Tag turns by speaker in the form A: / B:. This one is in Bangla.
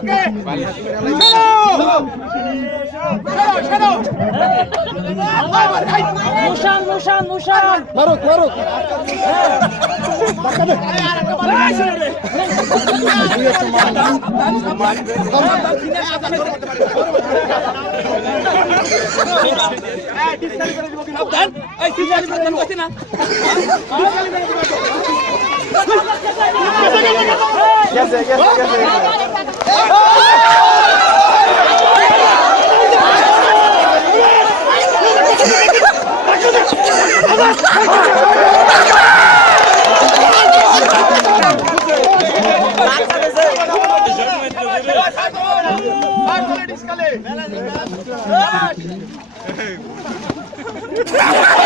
A: Okay. Shut up! Shut! মুশান মুশান মুশান।
B: মারুক মারুক। গেছে গেছে গেছে
C: Hey!